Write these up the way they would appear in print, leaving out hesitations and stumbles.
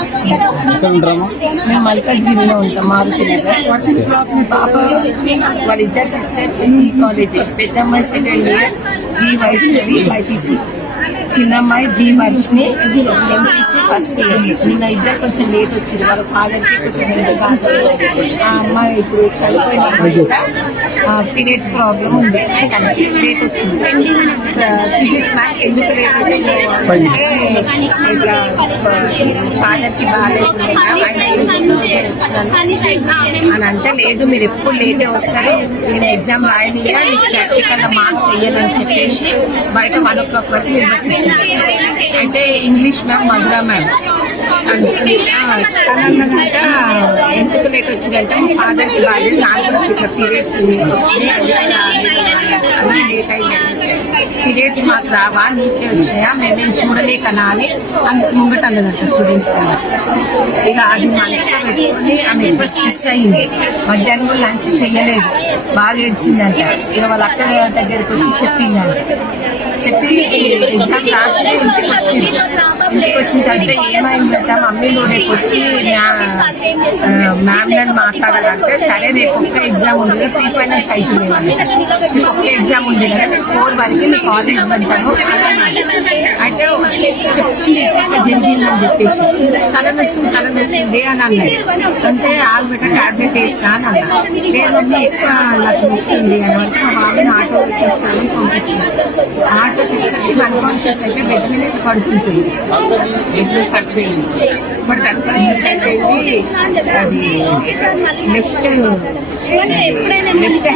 వచ్చింది. మేము మల్కాజ్గిరిలో ఉంటాం, మారుతి నగర్. పాప వాళ్ళిద్దరు సిస్టర్స్ ఈ కాలేజ్. పెద్దమ్మాయి second year G Vaishnavi BiPC, చిన్నమ్మాయి G Marshini MPC first year. నిన్న ఇద్దరు కొంచెం లేట్ వచ్చింది, వాళ్ళ ఫాదర్ కి కొంచెం ఆ అమ్మాయి ఇప్పుడు చనిపోయిన అమ్మాయి కూడా పీరియడ్స్ ప్రాబ్లం ఉంది, లేట్ వచ్చింది. ఫిజిక్స్ మ్యాథ్ ఎందుకు లేట్ వచ్చింది అంటే ఇట్లా ఫాదర్ కి బాగాలేకుండా అని అంటే, లేదు మీరు ఎప్పుడు లేటే వస్తారు, నేను ఎగ్జామ్ రాయనిగా మీకు ప్రాక్టికల్ మార్క్స్ వేయాలని చెప్పేసి బయట 1 o'clock వరకు నిర్వచించారు. అయితే ఇంగ్లీష్ మ్యామ్ మధురా మ్యామ్ తనన్నదంట ఎందుకు లేట్ వచ్చిందంటే మా ఫాదర్ కి బాగాలేదు, నాకు ఇట్లా పీరియడ్స్ లేట్ అయింది, పీరియడ్స్ మాకు రావా నీకే వచ్చినాయా మేము చూడలేకనా అని అందుకు ముంగట అన్నదంట స్టూడెంట్స్. ఇక అది మనసులో పెట్టుకుని ఆమె ఎక్కువ స్ట్రెస్ అయింది, మధ్యాహ్నం కూడా లంచ్ చెయ్యలేదు, బాగా ఏడ్చిందంట. ఇక వాళ్ళ అక్క దగ్గరికి వచ్చి చెప్పిందంట. చెప్పి ఎగ్జామ్ రాసి ఇంటికి వచ్చింది. ఇంటికి వచ్చిన తర్వాత ఏమైందంట, మమ్మీ నువ్వు రేపు వచ్చి మ్యామ్ నన్ను మాట్లాడాలంటే, సరే రేపు ఒక్క ఎగ్జామ్ ఉంది కదా, 3 ఫైనల్స్ అవుతుంది నీకు ఒక్క ఎగ్జామ్ ఉంది కదా, 4 వరకు నీ కాలేజ్ పెడతాను. అయితే చెప్తుంది ఇట్లా జరిగిందని చెప్పేసి, తలనొస్తుంది అని అన్నది. అంటే ఆల్బెట టాబ్లెట్ వేసినా అని అన్నా. లేదు మమ్మీ ఎక్కువ నాకు వస్తుంది అని అంటే మా బాబుని ఆటో తీసుకొని పంపించింది. ఆటో తీసుకొని అన్కాన్షియస్ అయితే బెడ్ మీద పడుతుంటుంది, బెడ్ పడిపోయింది. ఇప్పుడు అన్కాన్షియస్ అయిపోయింది. అది లెఫ్ట్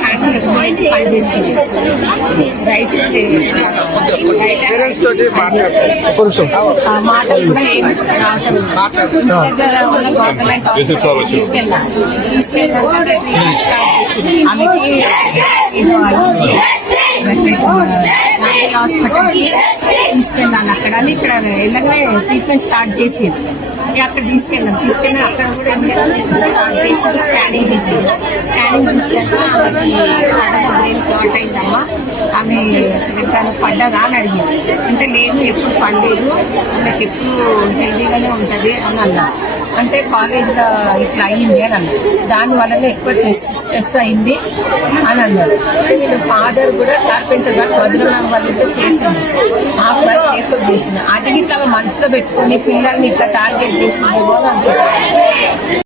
హ్యాండ్ పనిచేస్తుంది, రైట్ మాటలు కూడా ఏమి ఆమెకి హాస్పిటల్ కి తీసుకెళ్ళాను. అక్కడ ఇక్కడ వెళ్ళగానే ట్రీట్మెంట్ స్టార్ట్ చేసి అక్కడ తీసుకెళ్ళి అక్కడ కూడా స్టార్ట్ చేసి స్కానింగ్ తీసుకెళ్ళి బ్రెయిన్ క్లాట్ అయిందమ్మా, ఆమె అసలు ఎప్పుడైనా పడ్డదా అని అడిగింది. అంటే లేదు ఎప్పుడు పడలేదు, నాకు ఎప్పుడు హెల్దీగానే ఉంటది అని అన్నా. అంటే కాలేజ్ లో ఇట్లా అయ్యింది అని అన్నారు, దాని వల్లనే ఎక్కువ స్ట్రెస్ అయింది అని అన్నారు. నేను ఫాదర్ కూడా కార్పెంటర్ గా మధురం వాళ్ళతో చేసింది, హాఫ్ వర్క్ చేసిన అడిగి తమ మనసులో పెట్టుకుని పిల్లల్ని ఇట్లా టార్గెట్ చేసిందేమో అని అనుకుంటున్నాను.